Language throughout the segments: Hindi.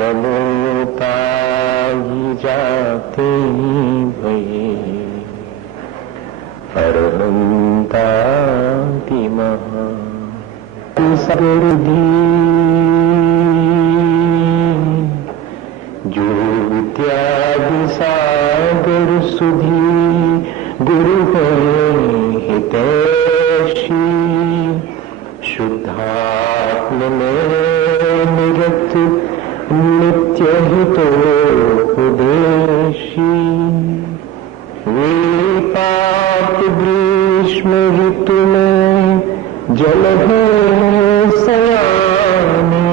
नमो पाई जाते भये अरहंताति महा सगुरुधी जो त्याग सागर सुधी गुरु है हितैषी शुद्धात्म में निरत नित्य हितोपदेशी वे पाप ग्रीष्म ऋतु में जल है सयाने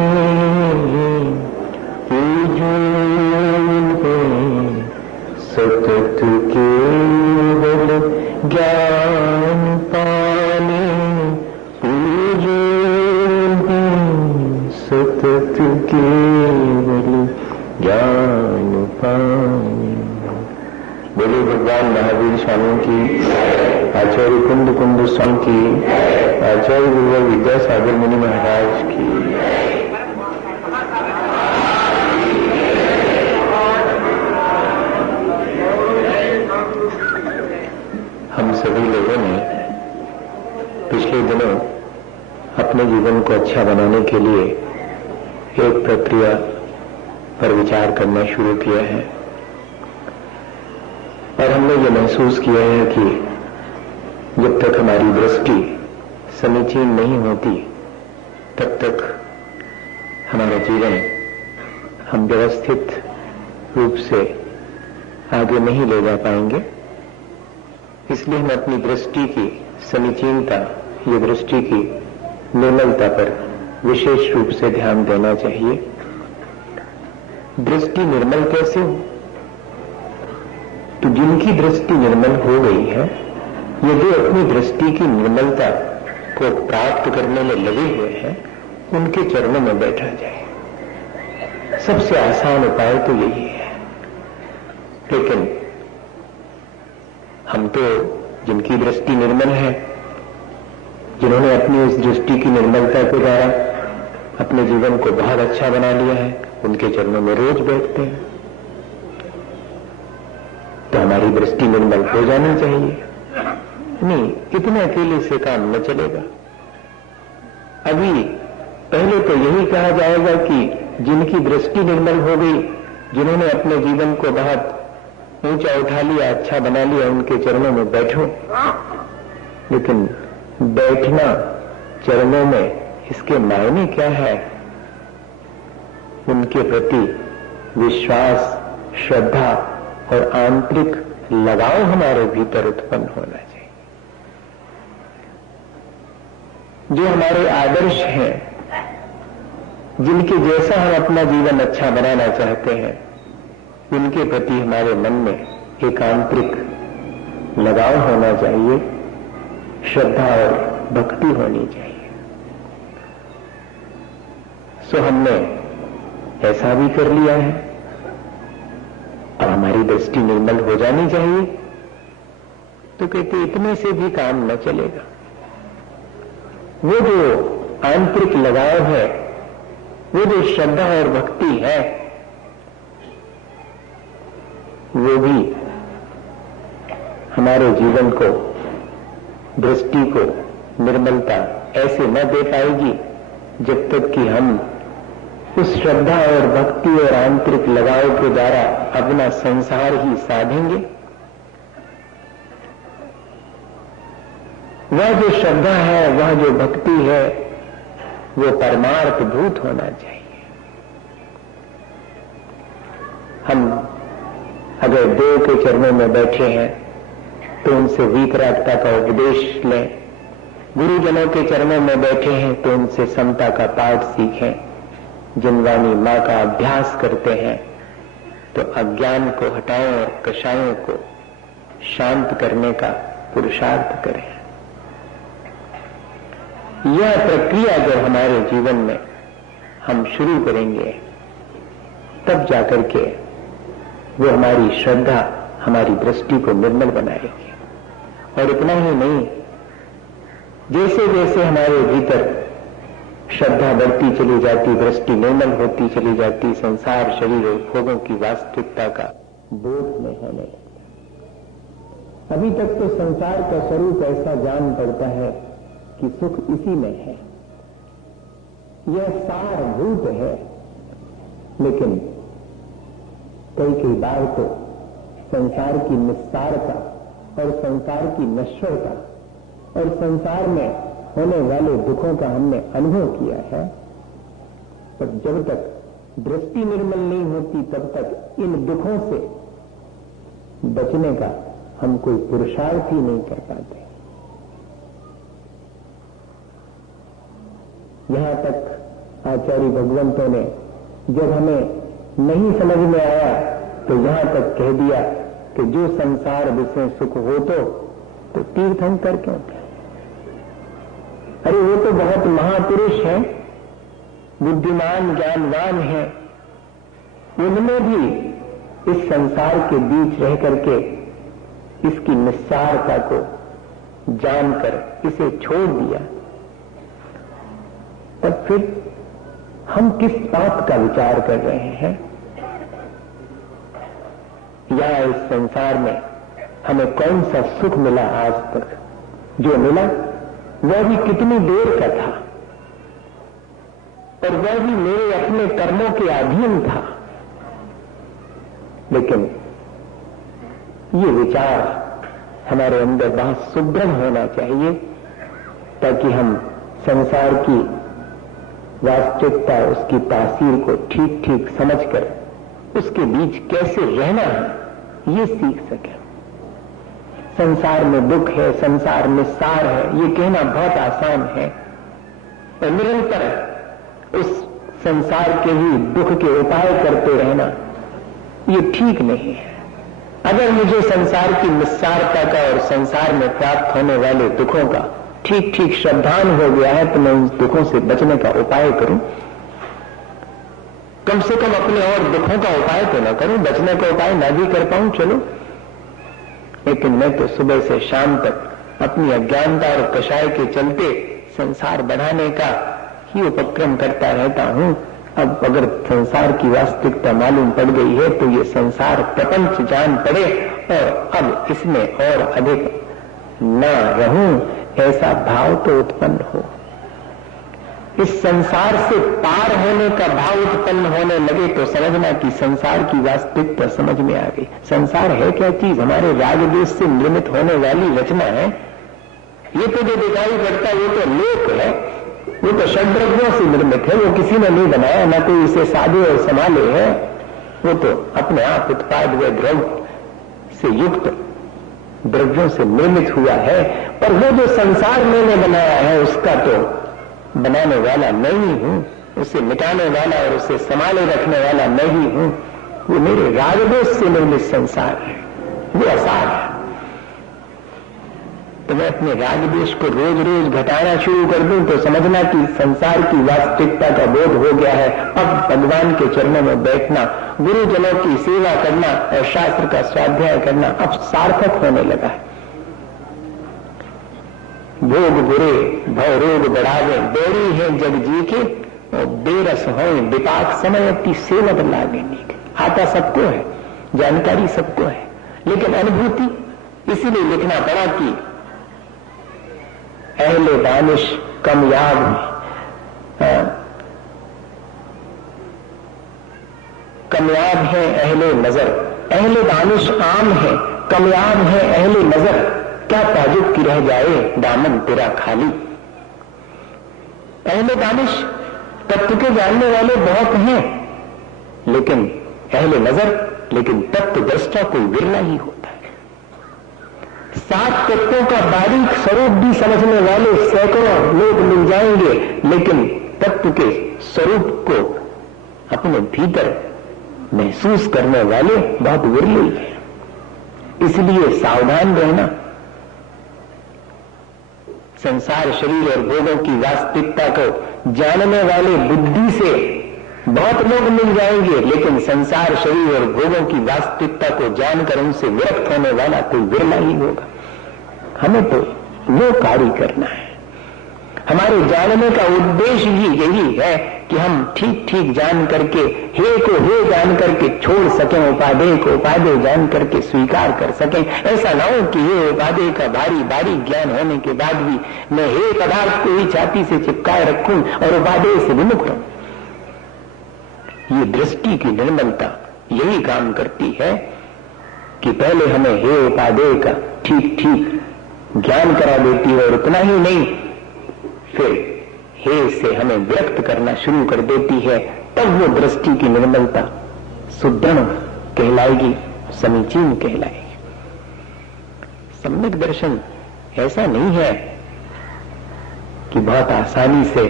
सतत केवल ज्ञान पाने सतत केवल ज्ञान पाने। बोले भगवान महावीर स्वामी की, आचार्य कुंद कुंद स्वामी की, आचार्य गुरुवर विद्यासागर मुनि महाराज की। हम सभी लोगों ने पिछले दिनों अपने जीवन को अच्छा बनाने के लिए एक प्रक्रिया पर विचार करना शुरू किया है और हमने ये महसूस किया है कि जब तक हमारी दृष्टि समीचीन नहीं होती तब तक हमारा जीवन हम व्यवस्थित रूप से आगे नहीं ले जा पाएंगे। इसलिए हमें अपनी दृष्टि की समीचीनता, ये दृष्टि की निर्मलता पर विशेष रूप से ध्यान देना चाहिए। दृष्टि निर्मल कैसे हो? तो जिनकी दृष्टि निर्मल हो गई है, यदि अपनी दृष्टि की निर्मलता को प्राप्त करने में लगे हुए हैं, उनके चरणों में बैठा जाए। सबसे आसान उपाय तो यही है। लेकिन हम तो जिनकी दृष्टि निर्मल है, जिन्होंने अपनी इस दृष्टि की निर्मलता के द्वारा अपने जीवन को बहुत अच्छा बना लिया है, उनके चरणों में रोज बैठते हैं। तो हमारी दृष्टि निर्मल हो जानी चाहिए। नहीं, इतने अकेले से काम न चलेगा। अभी पहले तो यही कहा जाएगा कि जिनकी दृष्टि निर्मल हो गई, जिन्होंने अपने जीवन को बहुत ऊंचा उठा लिया, अच्छा बना लिया, उनके चरणों में बैठो। लेकिन बैठना चरणों में, इसके मायने क्या है? उनके प्रति विश्वास, श्रद्धा और आंतरिक लगाव हमारे भीतर उत्पन्न होना चाहिए। जो हमारे आदर्श हैं, जिनके जैसा हम अपना जीवन अच्छा बनाना चाहते हैं, उनके प्रति हमारे मन में एक आंतरिक लगाव होना चाहिए, श्रद्धा और भक्ति होनी चाहिए। सो हमने ऐसा भी कर लिया है। अब हमारी दृष्टि निर्मल हो जानी चाहिए। तो कहते इतने से भी काम न चलेगा। वो जो आंतरिक लगाव है, वो जो श्रद्धा और भक्ति है, वो भी हमारे जीवन को, दृष्टि को निर्मलता ऐसे न दे पाएगी जब तक कि हम उस श्रद्धा और भक्ति और आंतरिक लगाव के द्वारा अपना संसार ही साधेंगे। वह जो श्रद्धा है, वह जो भक्ति है, वो परमार्थ भूत होना चाहिए। हम अगर देव के चरणों में बैठे हैं तो उनसे वीतरागता का उपदेश लें, गुरुजनों के चरणों में बैठे हैं तो उनसे समता का पाठ सीखें, जिनवानी मां का अभ्यास करते हैं तो अज्ञान को हटाएं और कषायों को शांत करने का पुरुषार्थ करें। यह प्रक्रिया जब हमारे जीवन में हम शुरू करेंगे, तब जाकर के वो हमारी श्रद्धा, हमारी दृष्टि को निर्मल बनाएगी। और इतना ही नहीं, जैसे जैसे हमारे भीतर श्रद्धा बढ़ती चली जाती, दृष्टि निर्मल होती चली जाती, संसार शरीर और भोगों की वास्तविकता का बोध में होने लगता। अभी तक तो संसार का स्वरूप ऐसा जान पड़ता है कि सुख इसी में है, यह सारभूत है। लेकिन कई बार तो संसार की निस्सारता और संसार की नश्वरता और संसार में होने वाले दुखों का हमने अनुभव किया है, पर जब तक दृष्टि निर्मल नहीं होती तब तक इन दुखों से बचने का हम कोई पुरुषार्थ ही नहीं कर पाते। यहां तक आचार्य भगवंतों ने जब हमें नहीं समझ में आया तो यहां तक कह दिया कि जो संसार विषय सुख हो तो तीर्थंकर क्यों थे? अरे वो तो बहुत महापुरुष हैं, बुद्धिमान ज्ञानवान हैं, उनमें भी इस संसार के बीच रह करके इसकी निस्सारता को जानकर इसे छोड़ दिया। तब फिर हम किस बात का विचार कर रहे हैं? या इस संसार में हमें कौन सा सुख मिला आज तक? जो मिला वह भी कितनी देर का था, और वह भी मेरे अपने कर्मों के अधीन था। लेकिन ये विचार हमारे अंदर बहुत सुदृढ़ होना चाहिए, ताकि हम संसार की वास्तविकता, उसकी तासीर को ठीक ठीक समझकर उसके बीच कैसे रहना है ये सीख सके। संसार में दुख है, संसार में सार है, ये कहना बहुत आसान है, और निरंतर उस संसार के ही दुख के उपाय करते रहना ये ठीक नहीं है। अगर मुझे संसार की निस्सारता का और संसार में प्राप्त होने वाले दुखों का ठीक ठीक श्रद्धान हो गया है, तो मैं उन दुखों से बचने का उपाय करूं। कम से कम अपने और दुखों का उपाय तो न करूं, बचने का उपाय न भी कर पाऊं चलो, लेकिन मैं तो सुबह से शाम तक अपनी अज्ञानता और कषाय के चलते संसार बढ़ाने का ही उपक्रम करता रहता हूं। अब अगर संसार की वास्तविकता मालूम पड़ गई है तो ये संसार प्रपंच जान पड़े और अब इसमें और अधिक न रहूं, ऐसा भाव तो उत्पन्न हो। इस संसार से पार होने का भाव उत्पन्न होने लगे तो समझना कि संसार की वास्तविकता समझ में आ गई। संसार है क्या चीज? हमारे राग द्वेष से निर्मित होने वाली रचना है। ये तो जो दिखाई पड़ता है वो तो लोक है, वो तो षड्द्रव्यों से निर्मित है, वो किसी ने नहीं बनाया, ना कोई इसे साधे और संभाले है, वो तो अपने आप उत्पाद व द्रव्य से युक्त द्रव्यों से निर्मित हुआ है। पर वो जो संसार मैंने बनाया है उसका तो बनाने वाला मैं ही हूं, उसे मिटाने वाला और उसे संभाले रखने वाला मैं ही हूं। वो मेरे रागद्वेष से निर्मित संसार है, वो असार है। तो मैं अपने रागद्वेष को रोज रोज घटाना शुरू कर दूं तो समझना कि संसार की वास्तविकता का बोध हो गया है। अब भगवान के चरणों में बैठना, गुरुजनों की सेवा करना और शास्त्र का स्वाध्याय करना अब सार्थक होने लगा है। भोग बुरे भव रोग बढ़ावे, बेड़ी है जग जी के और बेरस हो विपाक समय अपनी सेवत लागे नीक। आता सबको है, जानकारी सबको है, लेकिन अनुभूति इसीलिए लिखना पड़ा कि अहले दानिश कम याद कमयाब है अहले नजर। अहले दानिश आम है, कमयाब है अहले नजर। क्या ताजुब की रह जाए दामन तेरा खाली। अहले दानिश तत्व के जानने वाले बहुत हैं, लेकिन अहले नजर, लेकिन तत्व दृष्टा कोई विरला ही होता है। 7 तत्वों का बारीक स्वरूप भी समझने वाले सैकड़ों लोग मिल जाएंगे, लेकिन तत्व के स्वरूप को अपने भीतर महसूस करने वाले बहुत विरले हैं। इसलिए सावधान रहना। संसार शरीर और भोगों की वास्तविकता को जानने वाले बुद्धि से बहुत लोग मिल जाएंगे, लेकिन संसार शरीर और भोगों की वास्तविकता को जानकर उनसे विरक्त होने वाला कोई विरला ही होगा। हमें तो वो कार्य करना है। हमारे जानने का उद्देश्य ही यही है कि हम ठीक ठीक जान करके हे को हे जान करके छोड़ सकें, उपादेय को उपादेय जान करके स्वीकार कर सकें। ऐसा ना हो कि हे उपादेय का भारी भारी ज्ञान होने के बाद भी मैं हे पदार्थ को ही छाती से चिपकाए रखूं और उपादेय से विमुख रहूं। ये दृष्टि की निर्मलता यही काम करती है कि पहले हमें हे उपादेय का ठीक ठीक ज्ञान करा देती है और उतना ही नहीं, फिर हे से हमें विरक्त करना शुरू कर देती है। तब वो दृष्टि की निर्मलता सुदृढ़ कहलाएगी, समीचीन कहलाएगी। सम्यक दर्शन ऐसा नहीं है कि बहुत आसानी से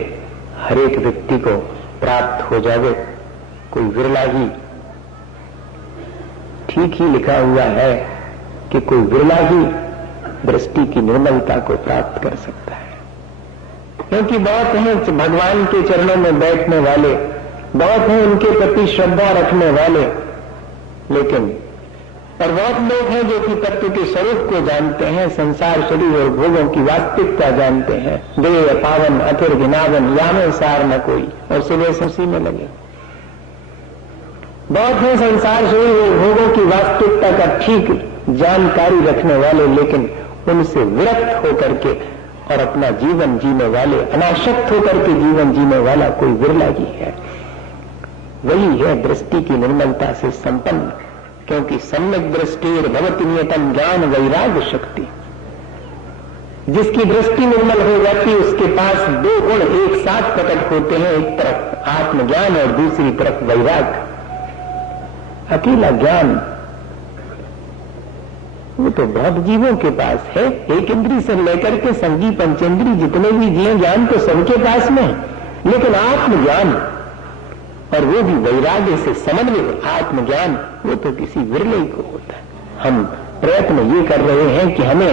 हर एक व्यक्ति को प्राप्त हो जावे। कोई विरला ही, ठीक ही लिखा हुआ है कि कोई विरला ही दृष्टि की निर्मलता को प्राप्त कर सकता है, क्योंकि बहुत हैं भगवान के चरणों में बैठने वाले, बहुत हैं उनके प्रति श्रद्धा रखने वाले, लेकिन और बहुत लोग हैं जो कि तत्व के स्वरूप को जानते हैं, संसार शरीर और भोगों की वास्तविकता जानते हैं। देह पावन अथुर गिनावन यामे सार न कोई, और सुबह उसी में लगे। बहुत हैं संसार शरीर और भोगों की वास्तविकता का ठीक जानकारी रखने वाले, लेकिन उनसे विरक्त होकर के और अपना जीवन जीने वाले, अनासक्त होकर के जीवन जीने वाला कोई विरला ही है। वही है दृष्टि की निर्मलता से संपन्न, क्योंकि सम्यक दृष्टिर भवति नियतम ज्ञान वैराग्य शक्ति। जिसकी दृष्टि निर्मल हो जाती है उसके पास दो गुण एक साथ प्रकट होते हैं, एक तरफ आत्मज्ञान और दूसरी तरफ वैराग्य। अकेला ज्ञान वो तो बहुत जीवों के पास है, एक इंद्री से लेकर के संगी पंचेंद्री जितने भी जीव ज्ञान तो सबके पास में है, लेकिन आत्मज्ञान और वो भी वैराग्य से समन्वित आत्मज्ञान वो तो किसी विरले को होता है। हम प्रयत्न ये कर रहे हैं कि हमें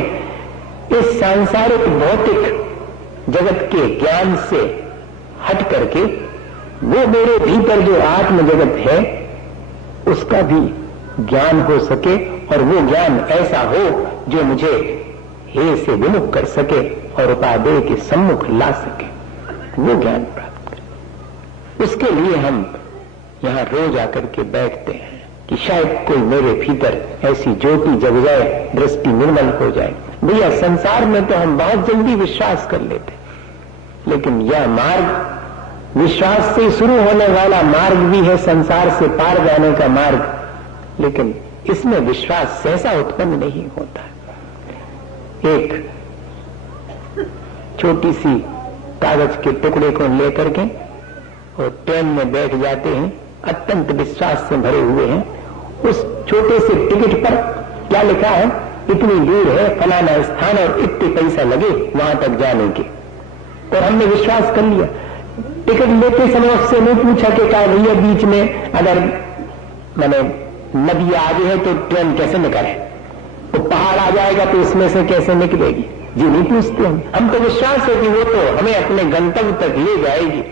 इस सांसारिक भौतिक जगत के ज्ञान से हट करके वो मेरे भीतर जो आत्म जगत है उसका भी ज्ञान हो सके, और वो ज्ञान ऐसा हो जो मुझे हे से विमुख कर सके और उपादेय के सम्मुख ला सके, वो ज्ञान प्राप्त करें। उसके लिए हम यहां रोज आकर के बैठते हैं कि शायद कोई मेरे भीतर ऐसी ज्योति जग जाए, दृष्टि निर्मल हो जाए। भैया संसार में तो हम बहुत जल्दी विश्वास कर लेते, लेकिन यह मार्ग विश्वास से शुरू होने वाला मार्ग भी है, संसार से पार जाने का मार्ग, लेकिन इसमें विश्वास सहसा उत्पन्न नहीं होता। एक छोटी सी कागज के टुकड़े को लेकर के और ट्रेन में बैठ जाते हैं, अत्यंत विश्वास से भरे हुए हैं। उस छोटे से टिकट पर क्या लिखा है, इतनी दूर है फलाना स्थान और इतने पैसा लगे वहां तक जाने के, और हमने विश्वास कर लिया। टिकट लेते समय उससे नहीं पूछा कि क्या भैया बीच में अगर मैंने नदी आगे है तो ट्रेन कैसे निकले, तो पहाड़ आ जाएगा तो इसमें से कैसे निकलेगी, जी नहीं पूछते हम तो विश्वास है कि वो तो हमें अपने गंतव्य तक ले जाएगी।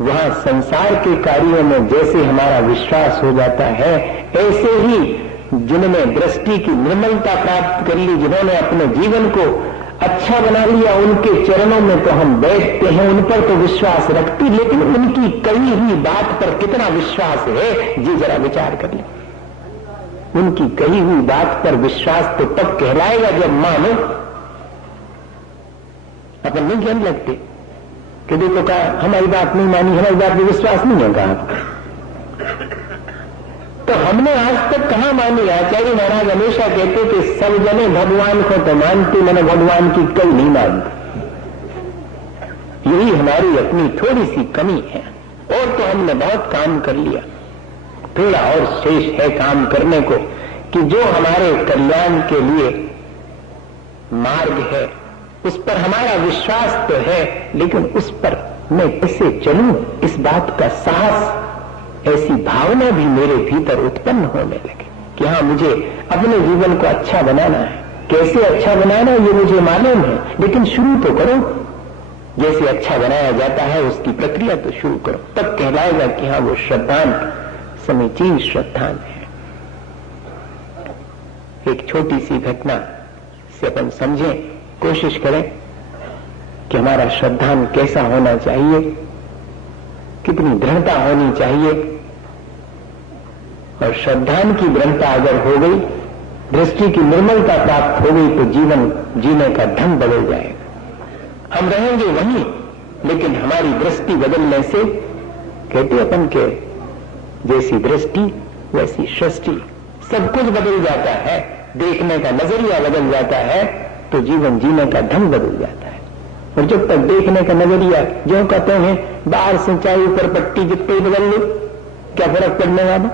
वहां संसार के कार्यों में जैसे हमारा विश्वास हो जाता है, ऐसे ही जिन्होंने दृष्टि की निर्मलता प्राप्त कर ली, जिन्होंने अपने जीवन को अच्छा बना लिया, उनके चरणों में तो हम बैठते हैं, उन पर तो विश्वास रखती, लेकिन उनकी कही हुई बात पर कितना विश्वास है जी जरा विचार कर ले। उनकी कही हुई बात पर विश्वास तो तब कहलाएगा जब मानो। अपन नहीं कहने लगते कि देखो कहा हमारी बात नहीं मानी, हमारी बात में विश्वास नहीं है, कहा तो हमने आज तक कहां मानी। आचार्य महाराज हमेशा कहते कि सब जने भगवान को तो मानते, मैंने भगवान की कई नहीं मानती। यही हमारी अपनी थोड़ी सी कमी है, और तो हमने बहुत काम कर लिया, थोड़ा और शेष है काम करने को, कि जो हमारे कल्याण के लिए मार्ग है उस पर हमारा विश्वास तो है, लेकिन उस पर मैं कैसे चलूं, इस बात का साहस, ऐसी भावना भी मेरे भीतर उत्पन्न होने लगे कि हाँ मुझे अपने जीवन को अच्छा बनाना है। कैसे अच्छा बनाना है ये मुझे मालूम है, लेकिन शुरू तो करो। जैसे अच्छा बनाया जाता है उसकी प्रक्रिया तो शुरू करो, तब कहलाएगा कि हाँ वो श्रद्धान समीचीन श्रद्धान है। एक छोटी सी घटना से अपन समझें, कोशिश करें कि हमारा श्रद्धान कैसा होना चाहिए, कितनी दृढ़ता होनी चाहिए। और श्रद्धान की दृढ़ता अगर हो गई, दृष्टि की निर्मलता प्राप्त हो गई, तो जीवन जीने का ढंग बदल जाएगा। हम रहेंगे वहीं, लेकिन हमारी दृष्टि बदलने से, कहते अपन के जैसी दृष्टि वैसी सृष्टि, सब कुछ बदल जाता है। देखने का नजरिया बदल जाता है तो जीवन जीने का ढंग बदल जाता है। और जब तक देखने का नजरिया, जो कहते हैं बाहर से चाहे ऊपर पट्टी जितने बदल लो, क्या फर्क पड़ने वाला।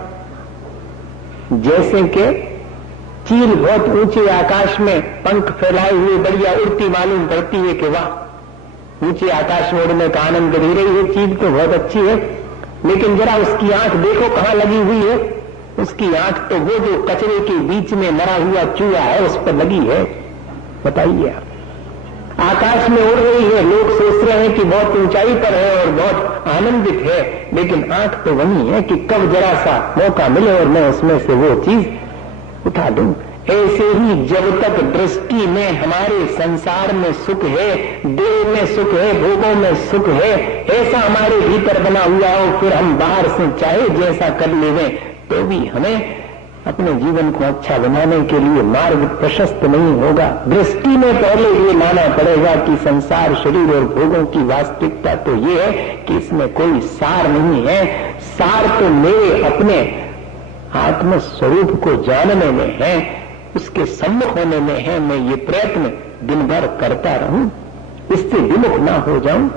जैसे कि चील बहुत ऊंचे आकाश में पंख फैलाए हुए बढ़िया उड़ती मालूम पड़ती है कि वाह, ऊंचे आकाश में उड़ने का आनंद ले रही है, चील तो बहुत अच्छी है, लेकिन जरा उसकी आंख देखो कहां लगी हुई है। उसकी आंख तो वो जो कचरे के बीच में मरा हुआ चूहा है उस पर लगी है। बताइए आप, आकाश में उड़ रही है, लोग सोच रहे हैं कि बहुत ऊंचाई पर है और बहुत आनंदित है, लेकिन आंख तो वही है कि कब जरा सा मौका मिले और मैं उसमें से वो चीज उठा दूं। ऐसे ही जब तक दृष्टि में हमारे संसार में सुख है, देह में सुख है, भोगों में सुख है, ऐसा हमारे भीतर बना हुआ हो, फिर हम बाहर से चाहे जैसा कर लेवे तो भी हमें अपने जीवन को अच्छा बनाने के लिए मार्ग प्रशस्त नहीं होगा। दृष्टि में पहले ये मानना पड़ेगा कि संसार, शरीर और भोगों की वास्तविकता तो ये है कि इसमें कोई सार नहीं है। सार तो मेरे अपने आत्म स्वरूप को जानने में है, उसके सम्मुख होने में है। मैं ये प्रयत्न दिन भर करता रहूं, इससे विमुख ना हो जाऊं।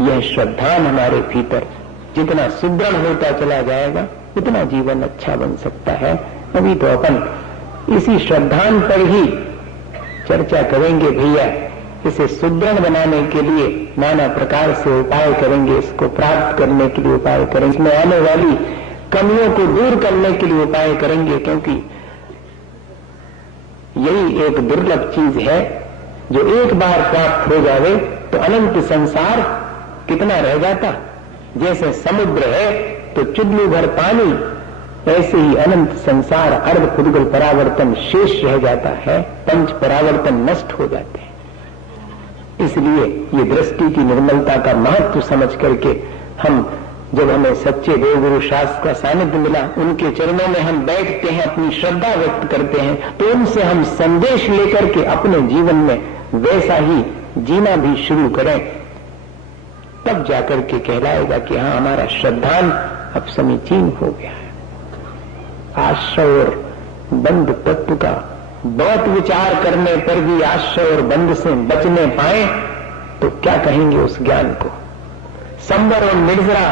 यह श्रद्धान हमारे भीतर जितना सुदृढ़ होता चला जाएगा उतना जीवन अच्छा बन सकता है। अभी तो अपन इसी श्रद्धान पर ही चर्चा करेंगे भैया। इसे सुदृढ़ बनाने के लिए नाना प्रकार से उपाय करेंगे, इसको प्राप्त करने के लिए उपाय करेंगे, इसमें आने वाली कमियों को दूर करने के लिए उपाय करेंगे, क्योंकि यही एक दुर्लभ चीज है जो एक बार प्राप्त हो जावे तो अनंत संसार कितना रह जाता। जैसे समुद्र है तो चुल्लू भर पानी, ऐसे ही अनंत संसार अर्ध फुदगल परावर्तन शेष रह जाता है, पंच परावर्तन नष्ट हो जाते हैं। इसलिए ये दृष्टि की निर्मलता का महत्व समझ करके हम, जब हमें सच्चे देवगुरु शास्त्र का सानिध्य मिला, उनके चरणों में हम बैठते हैं, अपनी श्रद्धा व्यक्त करते हैं, तो उनसे हम संदेश लेकर के अपने जीवन में वैसा ही जीना भी शुरू करें, तब जाकर के कहलाएगा कि हाँ, हमारा श्रद्धान अब समीचीन हो गया है। आश्रय और बंध तत्व का बहुत विचार करने पर भी आश्रय और बंध से बचने पाए तो क्या कहेंगे उस ज्ञान को। संबर और निर्जरा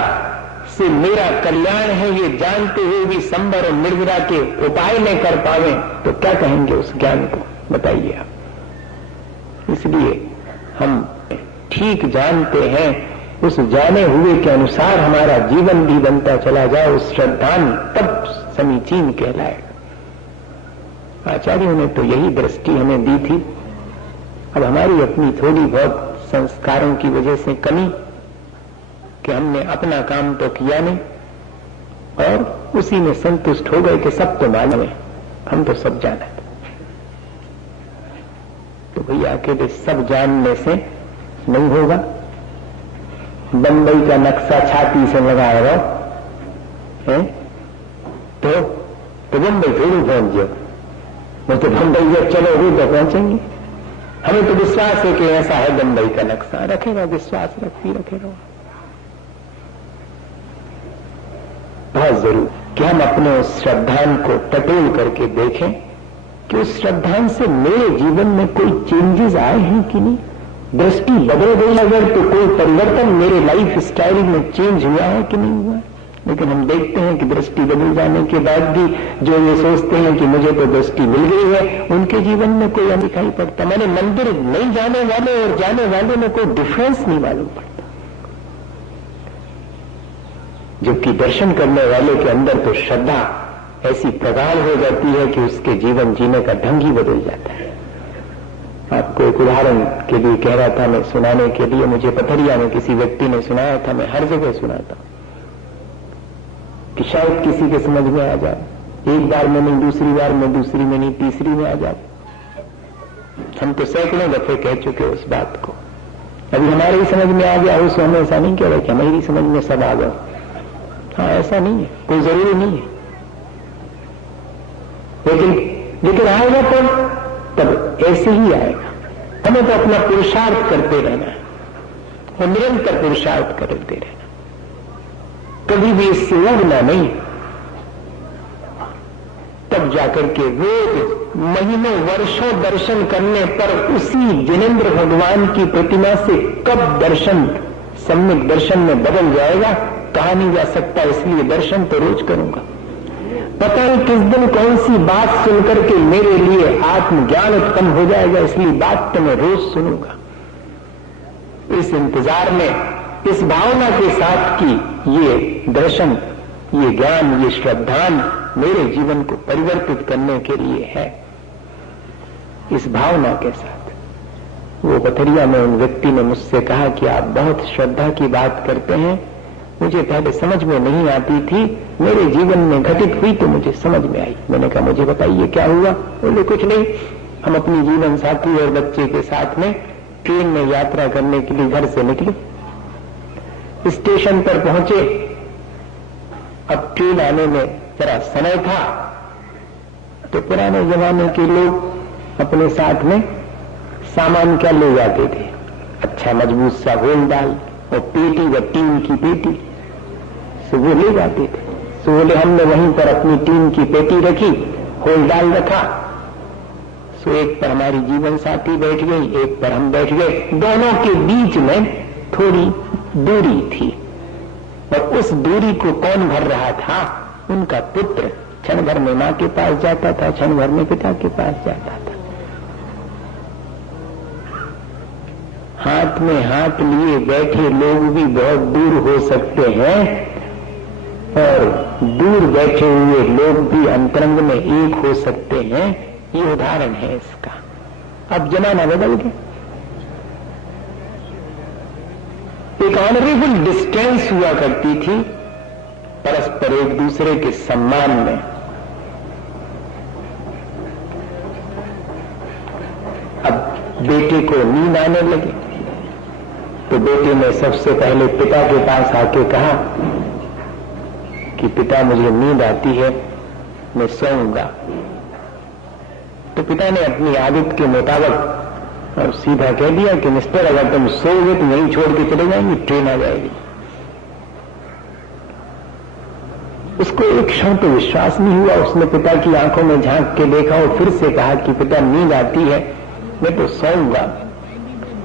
से मेरा कल्याण है ये जानते हुए भी संबर और निर्जरा के उपाय न कर पावे तो क्या कहेंगे उस ज्ञान को, बताइए आप। इसलिए हम ठीक जानते हैं, उस जाने हुए के अनुसार हमारा जीवन भी बनता चला जाए, उस श्रद्धान तब समीचीन कहलाएगा। आचार्यों ने तो यही दृष्टि हमें दी थी। अब हमारी अपनी थोड़ी बहुत संस्कारों की वजह से कमी कि हमने अपना काम तो किया नहीं और उसी में संतुष्ट हो गए कि सब तो मालूम है, हम तो सब जाना है। तो भैया अकेले सब जानने से नहीं होगा। बंबई का नक्शा छाती से लगाया हुआ है तो बंबई जरूर पहुंच जाओ, नहीं तो बंबई जब चलोगे तो पहुंचेंगे। हमें तो विश्वास है कि ऐसा है बंबई का नक्शा, रखेगा विश्वास, रखती रखेगा। बहुत जरूर कि हम अपने उस श्रद्धान को टटोल करके देखें कि उस श्रद्धान से मेरे जीवन में कोई चेंजेस आए हैं कि नहीं, दृष्टि बदल गई अगर तो कोई परिवर्तन मेरे लाइफ स्टाइल में चेंज हुआ है कि नहीं हुआ। लेकिन हम देखते हैं कि दृष्टि बदल जाने के बाद भी जो ये सोचते हैं कि मुझे तो दृष्टि मिल गई है, उनके जीवन में कोई दिखाई पड़ता। मैंने मंदिर नहीं जाने वाले और जाने वाले में कोई डिफरेंस नहीं मालूम पड़ता, जबकि दर्शन करने वाले के अंदर तो श्रद्धा ऐसी प्रगाढ़ हो जाती है कि उसके जीवन जीने का ढंग ही बदल जाता है। आपको एक उदाहरण के लिए कह रहा था मैं, सुनाने के लिए मुझे पथरिया में किसी व्यक्ति ने सुनाया था, मैं हर जगह सुनाता कि शायद किसी के समझ में आ जाए। एक बार में नहीं, दूसरी बार में, दूसरी में नहीं, तीसरी में आ जाए। हम तो सैकड़ों दफे कह चुके उस बात को। अभी हमारे ही समझ में आ गया हो सो हमें ऐसा नहीं कह रहे कि हमारी समझ में सब आ गया। हाँ, ऐसा नहीं है, कोई जरूरी नहीं है। लेकिन आएगा तब ऐसे ही आएगा। हमें तो अपना पुरुषार्थ करते रहना है और निरंतर पुरुषार्थ करते रहना, कभी भी इससे उड़ना नहीं। तब जाकर के रोज महीनों वर्षों दर्शन करने पर उसी जिनेंद्र भगवान की प्रतिमा से कब दर्शन सम्यक दर्शन में बदल जाएगा कहा नहीं जा सकता। इसलिए दर्शन तो रोज करूंगा। पता नहीं किस दिन कौन सी बात सुनकर के मेरे लिए आत्मज्ञान उत्पन्न हो जाएगा, इसलिए बात तो मैं रोज सुनूंगा। इस इंतजार में, इस भावना के साथ कि ये दर्शन, ये ज्ञान, ये श्रद्धान मेरे जीवन को परिवर्तित करने के लिए है, इस भावना के साथ वो पथरिया में उन व्यक्ति ने मुझसे कहा कि आप बहुत श्रद्धा की बात करते हैं, मुझे पहले समझ में नहीं आती थी, मेरे जीवन में घटित हुई तो मुझे समझ में आई। मैंने कहा मुझे बताइए क्या हुआ? बोले कुछ नहीं, हम अपनी जीवन साथी और बच्चे के साथ में ट्रेन में यात्रा करने के लिए घर से निकले, स्टेशन पर पहुंचे। अब ट्रेन आने में जरा समय था, तो पुराने जमाने के लोग अपने साथ में सामान क्या ले जाते थे? अच्छा मजबूत सा होल डाल और पेटी व टीन की पेटी, सो वो ले जाते थे। सो बोले हमने वहीं पर अपनी टीन की पेटी रखी, होल डाल रखा। सो एक पर हमारी जीवन साथी बैठ गई, एक पर हम बैठ गए। दोनों के बीच में थोड़ी दूरी थी और उस दूरी को कौन भर रहा था? उनका पुत्र। क्षण भर में मां के पास जाता था, क्षण भर में पिता के पास जाता था। हाथ में हाथ लिए बैठे लोग भी बहुत दूर हो सकते हैं और दूर बैठे हुए लोग भी अंतरंग में एक हो सकते हैं। ये उदाहरण है इसका। अब जमाना बदल गया। एक ऑनरेबल डिस्टेंस हुआ करती थी परस्पर एक दूसरे के सम्मान में। अब बेटे को नींद आने लगी तो बेटे ने सबसे पहले पिता के पास आके कहा कि पिता मुझे नींद आती है, मैं सोऊंगा। तो पिता ने अपनी आदत के मुताबिक और सीधा कह दिया कि मिस्टर अगर तुम सोओगे तो यहीं छोड़ के चले जाएंगे, ट्रेन आ जाएगी। उसको एक क्षण तो विश्वास नहीं हुआ। उसने पिता की आंखों में झांक के देखा और फिर से कहा कि पिता नींद आती है, मैं तो सोऊंगा।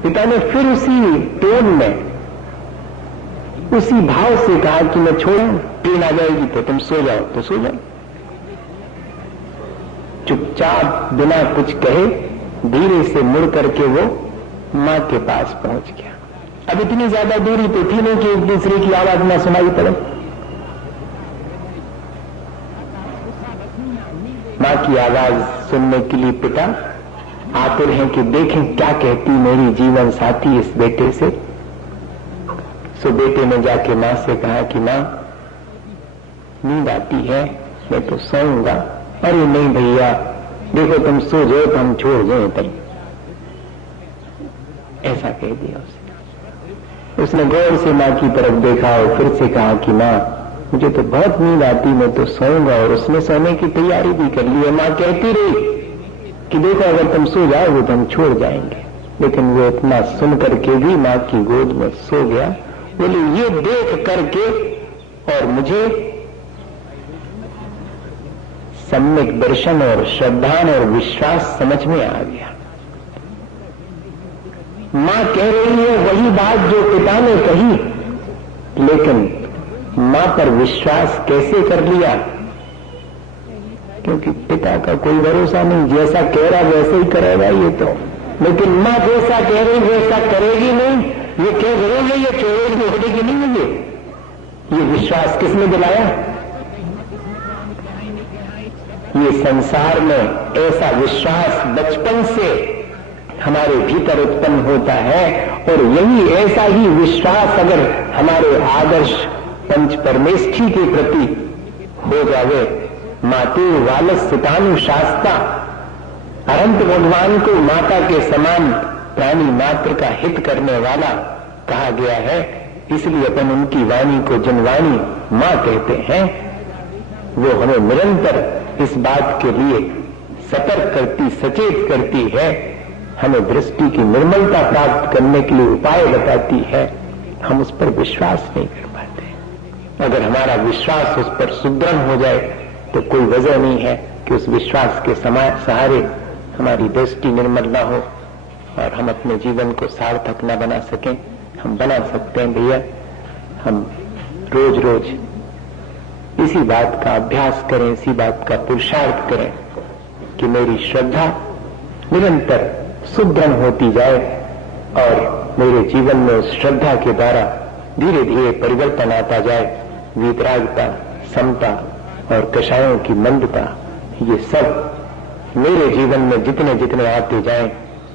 पिता ने फिर उसी टोन में, उसी भाव से कहा कि मैं छोड़ूं, ट्रेन आ जाएगी तो तुम सो जाओ। तो सो जाओ। चुपचाप बिना कुछ कहे धीरे से मुड़ करके वो मां के पास पहुंच गया। अब इतनी ज्यादा दूरी तो थी नहीं कि एक दूसरे की आवाज ना सुनाई पड़े। मां की आवाज सुनने के लिए पिता आतुर हैं कि देखें क्या कहती मेरी जीवन साथी इस बेटे से। सो बेटे ने जाके मां से कहा कि मां नींद आती है, मैं तो सोऊंगा। अरे नहीं भैया, देखो तुम सो जाओ तो हम छोड़ जाए तब। ऐसा कह दिया उसने गौर से मां की तरफ देखा और फिर से कहा कि मां मुझे तो बहुत नींद आती, मैं तो सोऊंगा। और उसने सोने की तैयारी भी कर ली है। मां कहती रही कि देखो अगर तुम सो जाओगे तो हम छोड़ जाएंगे। लेकिन वो इतना सुन करके भी मां की गोद में सो गया। बोले ये देख करके और मुझे सम्यक दर्शन और श्रद्धान और विश्वास समझ में आ गया। मां कह रही है वही बात जो पिता ने कही, लेकिन मां पर विश्वास कैसे कर लिया? क्योंकि पिता का कोई भरोसा नहीं, जैसा कह रहा वैसे ही करेगा ये तो। लेकिन मां जैसा कह रही वैसा करेगी नहीं। ये कह रही है, ये छोड़ेगी उठेगी नहीं मुझे। ये विश्वास किसने दिलाया? ये संसार में ऐसा विश्वास बचपन से हमारे भीतर उत्पन्न होता है और यही ऐसा ही विश्वास अगर हमारे आदर्श पंच परमेष्ठी के प्रति हो जावे। मातु वालस सितानु शास्ता, अनंत भगवान को माता के समान प्राणी मात्र का हित करने वाला कहा गया है। इसलिए अपन उनकी वाणी को जनवाणी मां कहते हैं। वो हमें निरंतर इस बात के लिए सतर्क करती, सचेत करती है, हमें दृष्टि की निर्मलता प्राप्त करने के लिए उपाय बताती है। हम उस पर विश्वास नहीं कर पाते। अगर हमारा विश्वास उस पर सुदृढ़ हो जाए तो कोई वजह नहीं है कि उस विश्वास के सहारे हमारी दृष्टि निर्मल ना हो और हम अपने जीवन को सार्थक न बना सकें। हम बना सकते हैं भैया। हम रोज रोज इसी बात का अभ्यास करें, इसी बात का पुरुषार्थ करें कि मेरी श्रद्धा निरंतर सुदृढ़ होती जाए और मेरे जीवन में उस श्रद्धा के द्वारा धीरे धीरे परिवर्तन आता जाए। वितरागता, समता और कषायों की मंदता, ये सब मेरे जीवन में जितने जितने आते जाएं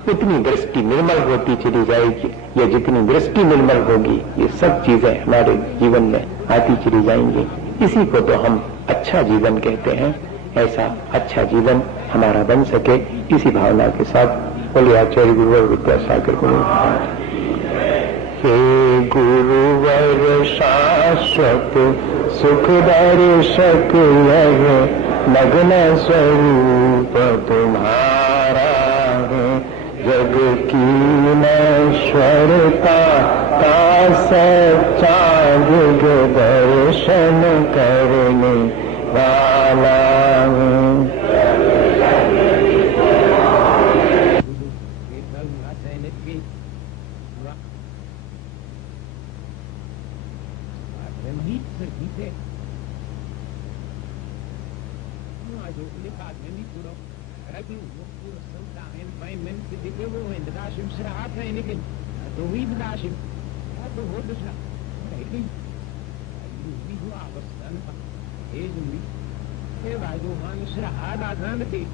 उतनी दृष्टि निर्मल होती चली जाएगी। या जितनी दृष्टि निर्मल होगी ये सब चीजें हमारे जीवन में आती चली जाएंगी। इसी को तो हम अच्छा जीवन कहते हैं। ऐसा अच्छा जीवन हमारा बन सके, इसी भावना के साथ बोले आचार्य गुरुवर विद्यासागर गुरु। हे गुरुवर शाश्वत सुख दर्शक यह नग्न स्वरूप तुम्हारा है। जग की नश्वरता का सच्चा दिग दर्शन करने वाला है। Hey, I don't understand. I don't understand.